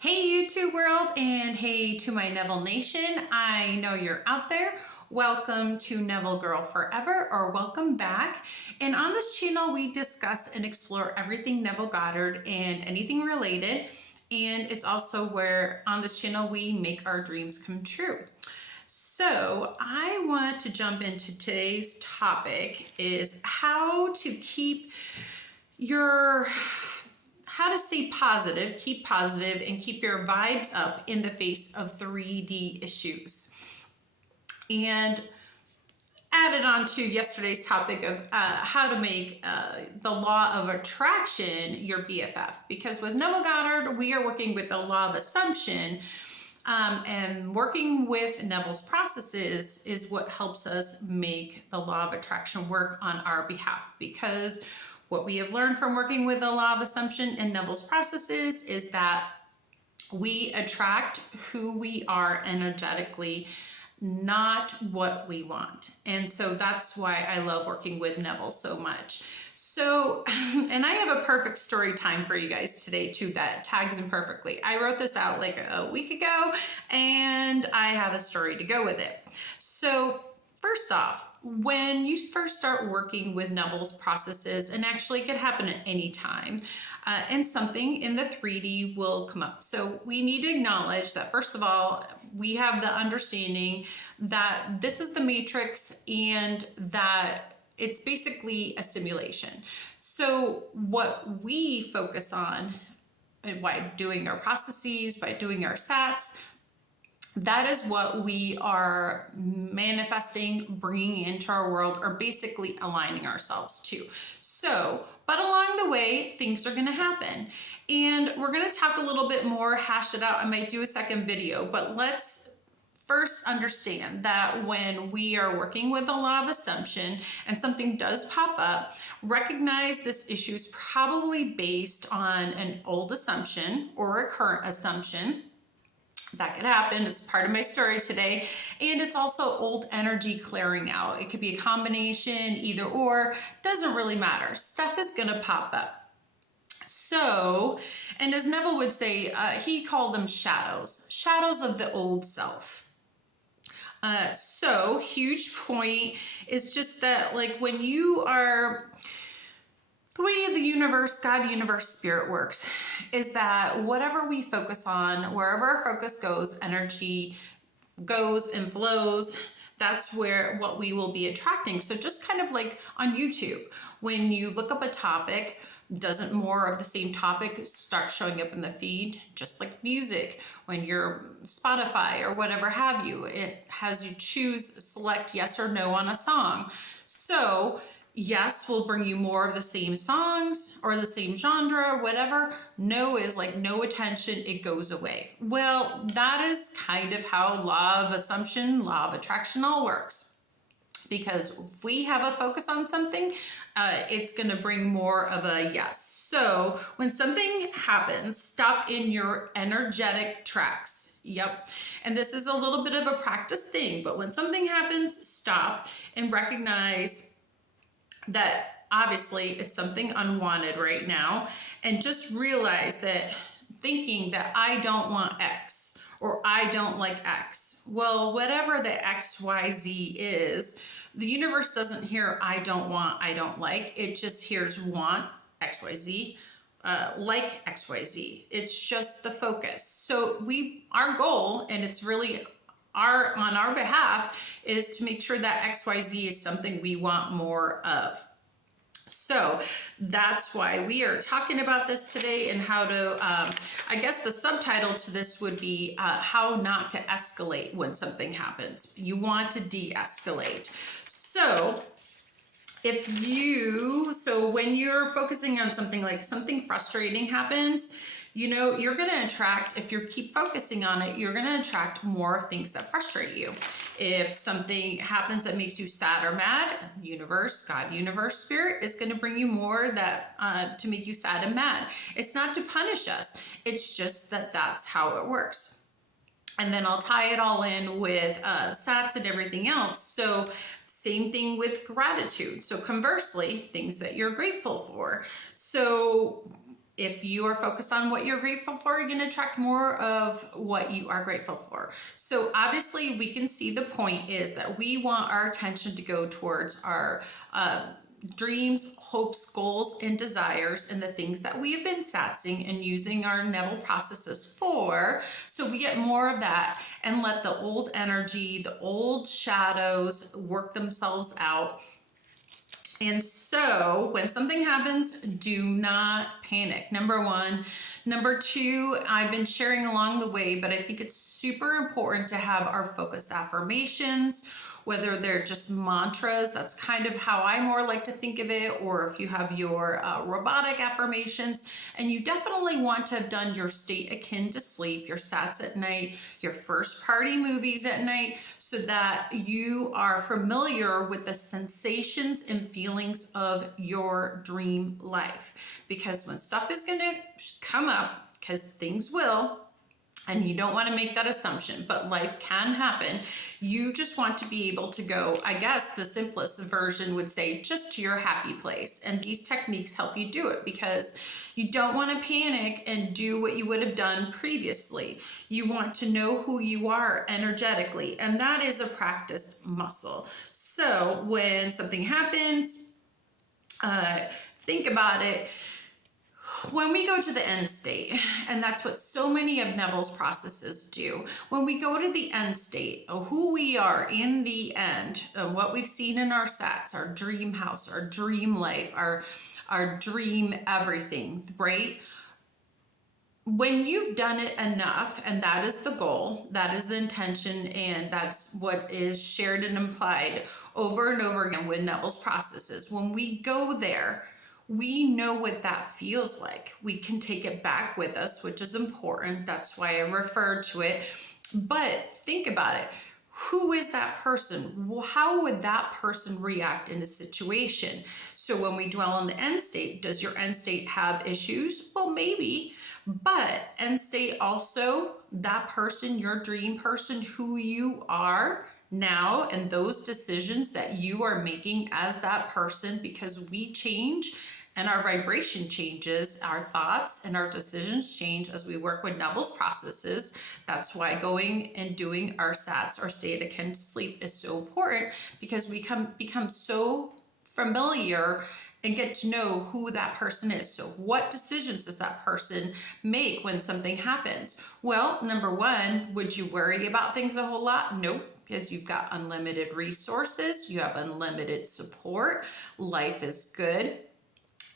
Hey YouTube world, and hey to my Neville Nation. I know you're out there. Welcome to Neville Girl Forever, or welcome back. And on this channel, we discuss and explore everything Neville Goddard and anything related. And it's also where on this channel, we make our dreams come true. So I want to jump into today's topic is how to keep how to stay positive, and keep your vibes up in the face of 3D issues. And added on to yesterday's topic of how to make the law of attraction your BFF. Because with Neville Goddard, we are working with the law of assumption. And working with Neville's processes is what helps us make the law of attraction work on our behalf. Because what we have learned from working with the law of assumption and Neville's processes is that we attract who we are energetically, not what we want. And so that's why I love working with Neville so much. So, and I have a perfect story time for you guys today too that tags in perfectly. I wrote this out like a week ago and I have a story to go with it. So first off, when you first start working with Neville's processes, and actually it could happen at any time, and something in the 3D will come up. So we need to acknowledge that, first of all, we have the understanding that this is the matrix and that it's basically a simulation. So what we focus on by doing our processes, by doing our sats, that is what we are manifesting, bringing into our world, or basically aligning ourselves to. So, but along the way, things are going to happen. And we're going to talk a little bit more, hash it out. I might do a second video, but let's first understand that when we are working with the law of assumption and something does pop up, recognize this issue is probably based on an old assumption or a current assumption. That could happen. It's part of my story today. And it's also old energy clearing out. It could be a combination, either or, doesn't really matter. Stuff is going to pop up. So, and as Neville would say, he called them shadows of the old self. So huge point is just that, like, when you are, the way the universe, God, universe, spirit works is that whatever we focus on, wherever our focus goes, energy goes and flows. That's what we will be attracting. So just kind of like on YouTube, when you look up a topic, doesn't more of the same topic start showing up in the feed? Just like music, when you're Spotify or whatever have you, it has you select yes or no on a song. So yes will bring you more of the same songs or the same genre, whatever. No is like no attention, it goes away. Well, that is kind of how law of assumption, law of attraction all works. Because if we have a focus on something, it's going to bring more of a yes. So when something happens, stop in your energetic tracks. Yep. And this is a little bit of a practice thing, but when something happens, stop and recognize that obviously it's something unwanted right now, and just realize that thinking that I don't want X or I don't like X. Well, whatever the XYZ is, the universe doesn't hear I don't want, I don't like. It just hears want XYZ, like XYZ. It's just the focus. So our goal, and it's really on our behalf, is to make sure that XYZ is something we want more of. So that's why we are talking about this today, and how to, I guess the subtitle to this would be how not to escalate when something happens. You want to de-escalate. So when you're focusing on something, like something frustrating happens, you're going to attract, if you keep focusing on it, you're going to attract more of things that frustrate you. If something happens that makes you sad or mad, universe, God, universe, spirit is going to bring you more that to make you sad and mad. It's not to punish us. It's just that that's how it works. And then I'll tie it all in with sats and everything else. So same thing with gratitude. So conversely, things that you're grateful for. So if you are focused on what you're grateful for, you're going to attract more of what you are grateful for. So obviously we can see the point is that we want our attention to go towards our dreams, hopes, goals, and desires, and the things that we have been satsing and using our Neville processes for. So we get more of that and let the old energy, the old shadows work themselves out. And so when something happens, do not panic. Number one. Number two, I've been sharing along the way, but I think it's super important to have our focused affirmations, whether they're just mantras. That's kind of how I more like to think of it. Or if you have your robotic affirmations, and you definitely want to have done your state akin to sleep, your sats at night, your first party movies at night, so that you are familiar with the sensations and feelings of your dream life. Because when stuff is going to come up, because things will, and you don't want to make that assumption, but life can happen. You just want to be able to go, I guess the simplest version would say, just to your happy place. And these techniques help you do it, because you don't want to panic and do what you would have done previously. You want to know who you are energetically, and that is a practiced muscle. So when something happens, think about it. When we go to the end state, and that's what so many of Neville's processes do, when we go to the end state of who we are in the end, what we've seen in our sats, our dream house, our dream life, our dream everything, right? When you've done it enough, and that is the goal, that is the intention, and that's what is shared and implied over and over again with Neville's processes. When we go there, we know what that feels like. We can take it back with us, which is important. That's why I refer to it. But think about it. Who is that person? How would that person react in a situation? So when we dwell on the end state, does your end state have issues? Well, maybe. But end state also, that person, your dream person, who you are now, and those decisions that you are making as that person, because we change and our vibration changes, our thoughts and our decisions change as we work with Neville's processes. That's why going and doing our sats, or state akin to sleep, is so important, because we become so familiar and get to know who that person is. So what decisions does that person make when something happens? Well, number one, would you worry about things a whole lot? Nope. Because you've got unlimited resources, you have unlimited support, life is good.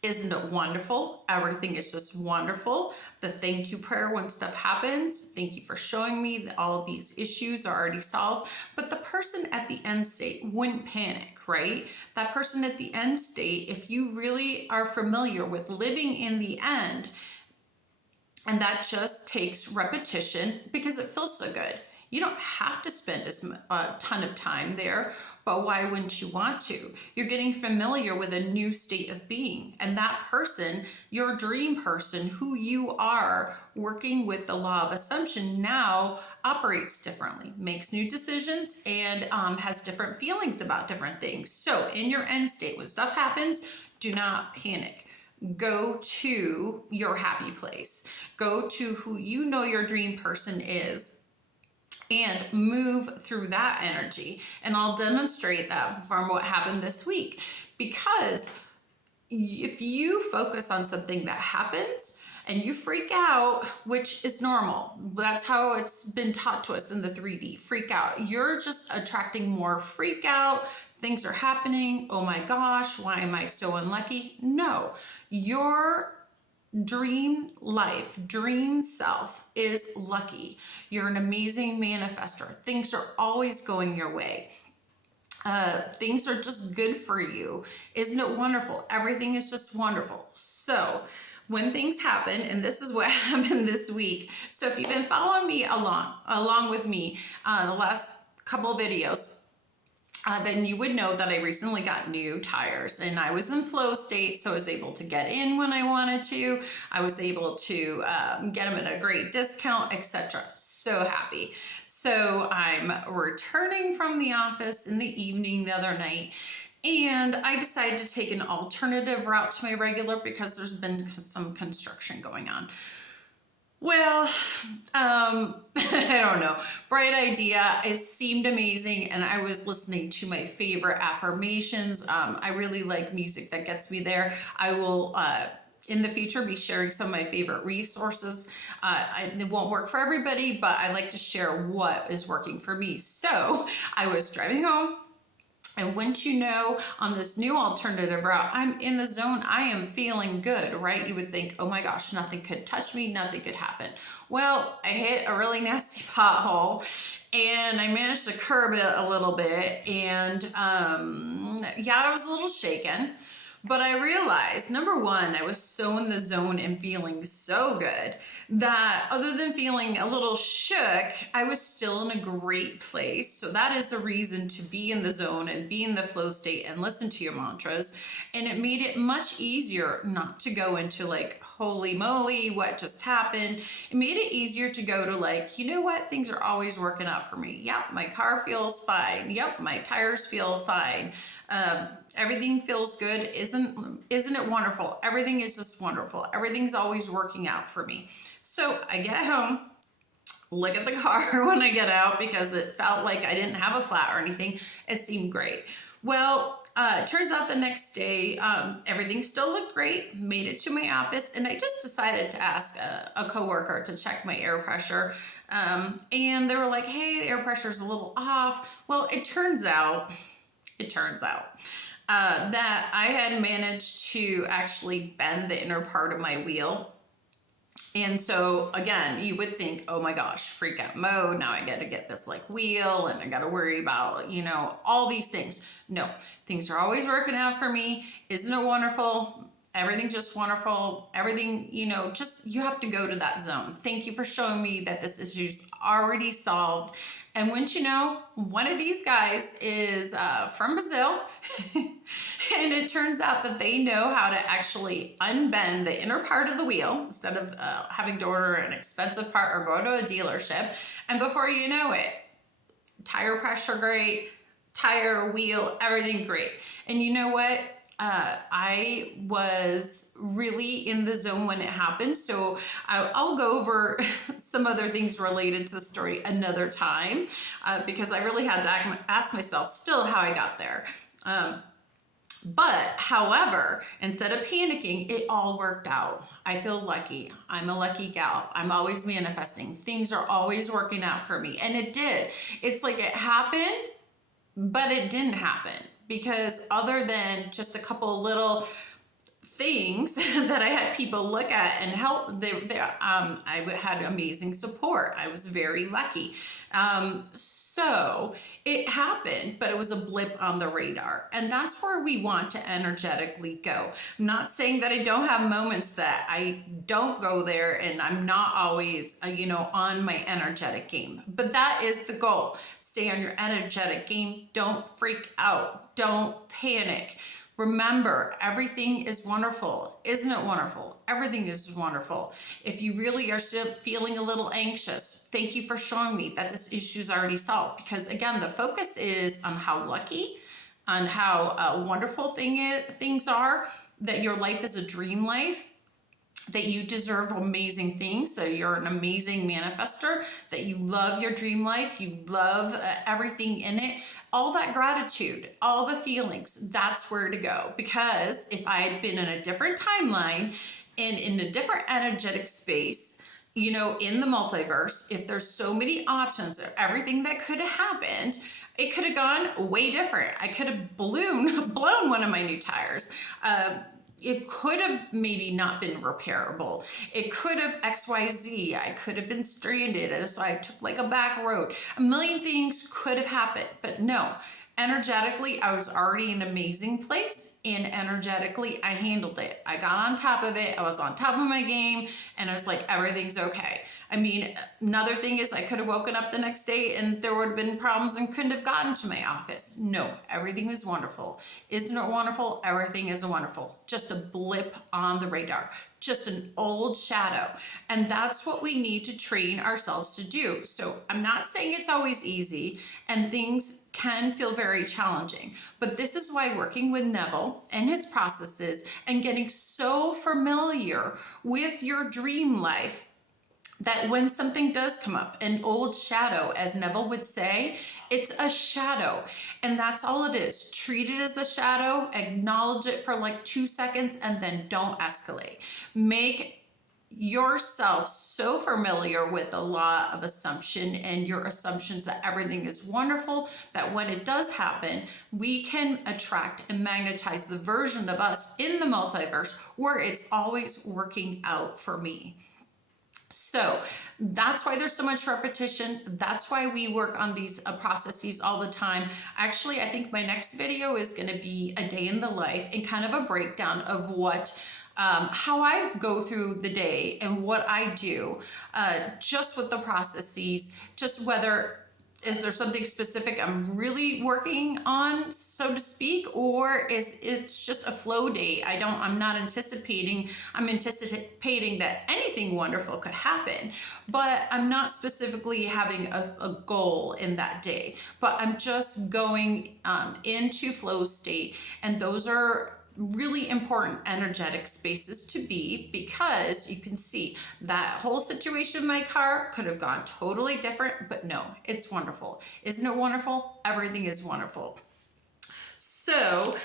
Isn't it wonderful? Everything is just wonderful. The thank you prayer when stuff happens. Thank you for showing me that all of these issues are already solved. But the person at the end state wouldn't panic, right? That person at the end state, if you really are familiar with living in the end, and that just takes repetition because it feels so good. You don't have to spend a ton of time there, but why wouldn't you want to? You're getting familiar with a new state of being, and that person, your dream person, who you are, working with the law of assumption, now operates differently, makes new decisions, and has different feelings about different things. So in your end state, when stuff happens, do not panic. Go to your happy place. Go to who you know your dream person is, and move through that energy. And I'll demonstrate that from what happened this week. Because if you focus on something that happens and you freak out, which is normal, that's how it's been taught to us in the 3D, freak out. You're just attracting more freak out. Things are happening. Oh my gosh, why am I so unlucky? No, your dream life, dream self is lucky. You're an amazing manifester. Things are always going your way. Things are just good for you. Isn't it wonderful? Everything is just wonderful. So when things happen, and this is what happened this week. So if you've been following me along with me the last couple of videos, then you would know that I recently got new tires, and I was in flow state, so I was able to get in when I wanted to. I was able to get them at a great discount, etc. So happy. So I'm returning from the office in the evening the other night, And I decided to take an alternative route to my regular because there's been some construction going on. Well, I don't know. Bright idea. It seemed amazing, and I was listening to my favorite affirmations. I really like music that gets me there. I will, in the future, be sharing some of my favorite resources. It won't work for everybody, but I like to share what is working for me. So I was driving home. And wouldn't you know, on this new alternative route, I'm in the zone. I am feeling good, right? You would think, oh my gosh, nothing could touch me, nothing could happen. Well, I hit a really nasty pothole and I managed to curb it a little bit. And yeah, I was a little shaken. But I realized, number one, I was so in the zone and feeling so good that other than feeling a little shook, I was still in a great place. So that is a reason to be in the zone and be in the flow state and listen to your mantras. And it made it much easier not to go into like, holy moly, what just happened? It made it easier to go to like, you know what? Things are always working out for me. Yep, my car feels fine. Yep, my tires feel fine. Everything feels good. Isn't it wonderful? Everything is just wonderful. Everything's always working out for me. So I get home, look at the car when I get out because it felt like I didn't have a flat or anything. It seemed great. Well, it turns out the next day, everything still looked great, made it to my office, and I just decided to ask a coworker to check my air pressure. And they were like, hey, the air pressure's a little off. Well, it turns out that I had managed to actually bend the inner part of my wheel. And so again, you would think, oh my gosh, freak out mode. Now I got to get this like wheel and I got to worry about, you know, all these things. No, things are always working out for me. Isn't it wonderful? Everything's just wonderful. Everything, you know, just you have to go to that zone. Thank you for showing me that this issue's already solved. And wouldn't you know, one of these guys is from Brazil. And it turns out that they know how to actually unbend the inner part of the wheel instead of having to order an expensive part or go to a dealership. And before you know it, tire pressure great, tire, wheel, everything great. And you know what? I was really in the zone when it happened. So I'll go over some other things related to the story another time because I really had to ask myself still how I got there. But however, instead of panicking, it all worked out. I feel lucky. I'm a lucky gal. I'm always manifesting. Things are always working out for me. And it did. It's like it happened, but it didn't happen. Because other than just a couple little things that I had people look at and help, I had amazing support. I was very lucky. So it happened, but it was a blip on the radar. And that's where we want to energetically go. I'm not saying that I don't have moments that I don't go there and I'm not always, on my energetic game. But that is the goal. Stay on your energetic game. Don't freak out. Don't panic. Remember, everything is wonderful. Isn't it wonderful? Everything is wonderful. If you really are still feeling a little anxious, thank you for showing me that this issue is already solved. Because again, the focus is on how lucky, on how wonderful things are, that your life is a dream life, that you deserve amazing things, that you're an amazing manifester, that you love your dream life, you love everything in it. All that gratitude, all the feelings, that's where to go. Because if I had been in a different timeline and in a different energetic space, in the multiverse, if there's so many options of everything that could have happened, it could have gone way different. I could have blown one of my new tires. It could have maybe not been repairable. It could have XYZ. I could have been stranded. And so I took like a back road. A million things could have happened, but no, energetically, I was already in an amazing place and energetically I handled it. I got on top of it. I was on top of my game and I was like, everything's okay. I mean, another thing is I could have woken up the next day and there would have been problems and couldn't have gotten to my office. No, everything was wonderful. Isn't it wonderful? Everything is wonderful. Just a blip on the radar, just an old shadow. And that's what we need to train ourselves to do. So I'm not saying it's always easy and things can feel very challenging, but this is why working with Neville and his processes and getting so familiar with your dream life, that when something does come up, an old shadow, as Neville would say, it's a shadow. And that's all it is. Treat it as a shadow, acknowledge it for like 2 seconds, and then don't escalate. Make yourself so familiar with the law of assumption and your assumptions that everything is wonderful, that when it does happen, we can attract and magnetize the version of us in the multiverse where it's always working out for me. So that's why there's so much repetition. That's why we work on these processes all the time. Actually, I think my next video is going to be a day in the life and kind of a breakdown of what how I go through the day and what I do just with the processes, just whether is there something specific I'm really working on, so to speak, or is it's just a flow day? I'm anticipating that anything wonderful could happen, but I'm not specifically having a goal in that day, but I'm just going into flow state. And those are really important energetic spaces to be, because you can see that whole situation in my car could have gone totally different, but no, it's wonderful. Isn't it wonderful? Everything is wonderful. So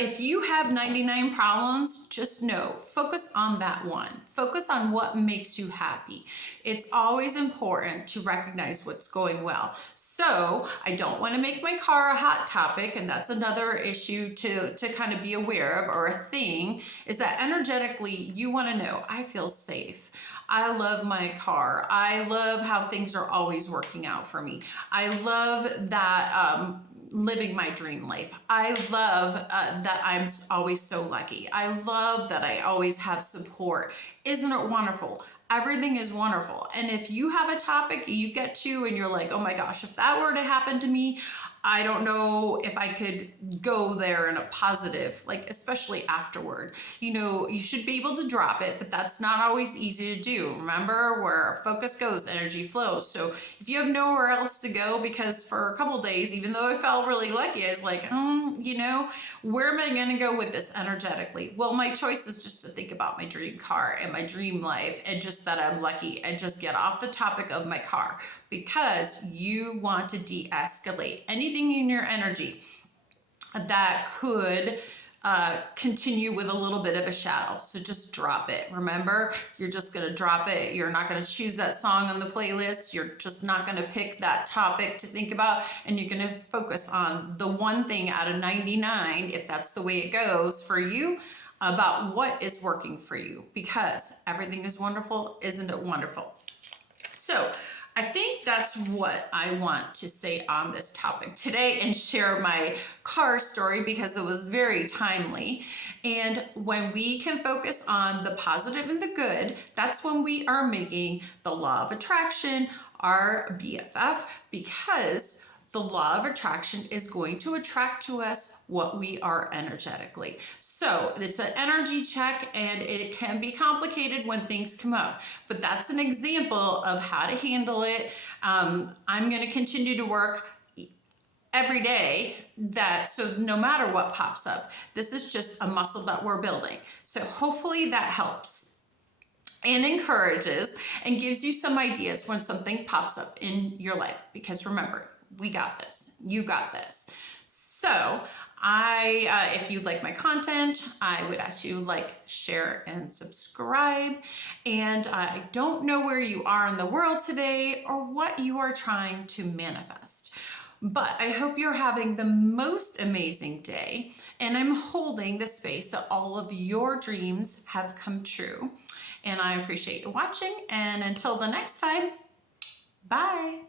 if you have 99 problems, just know, focus on that one. Focus on what makes you happy. It's always important to recognize what's going well. So I don't want to make my car a hot topic, and that's another issue to kind of be aware of, or a thing, is that energetically you want to know, I feel safe. I love my car. I love how things are always working out for me. I love that living my dream life. I love that I'm always so lucky. I love that I always have support. Isn't it wonderful? Everything is wonderful. And if you have a topic you get to and you're like, oh my gosh, if that were to happen to me, I don't know if I could go there in a positive, like especially afterward. You know, you should be able to drop it, but that's not always easy to do. Remember, where focus goes, energy flows. So if you have nowhere else to go, because for a couple days, even though I felt really lucky, I was like, you know, where am I going to go with this energetically? Well, my choice is just to think about my dream car and my dream life, and just that I'm lucky, and just get off the topic of my car, because you want to de-escalate anything in your energy that could continue with a little bit of a shadow. So just drop it. Remember, you're just going to drop it. You're not going to choose that song on the playlist. You're just not going to pick that topic to think about, and you're going to focus on the one thing out of 99, if that's the way it goes for you, about what is working for you, because everything is wonderful. Isn't it wonderful? So I think that's what I want to say on this topic today, and share my car story because it was very timely. And when we can focus on the positive and the good, that's when we are making the law of attraction our BFF, because the law of attraction is going to attract to us what we are energetically. So it's an energy check, and it can be complicated when things come up, but that's an example of how to handle it. I'm going to continue to work every day, so no matter what pops up, this is just a muscle that we're building. So hopefully that helps and encourages and gives you some ideas when something pops up in your life, because remember, we got this. You got this. So if you like my content, I would ask you like, share, and subscribe. And I don't know where you are in the world today or what you are trying to manifest, but I hope you're having the most amazing day, and I'm holding the space that all of your dreams have come true. And I appreciate you watching, and until the next time, bye.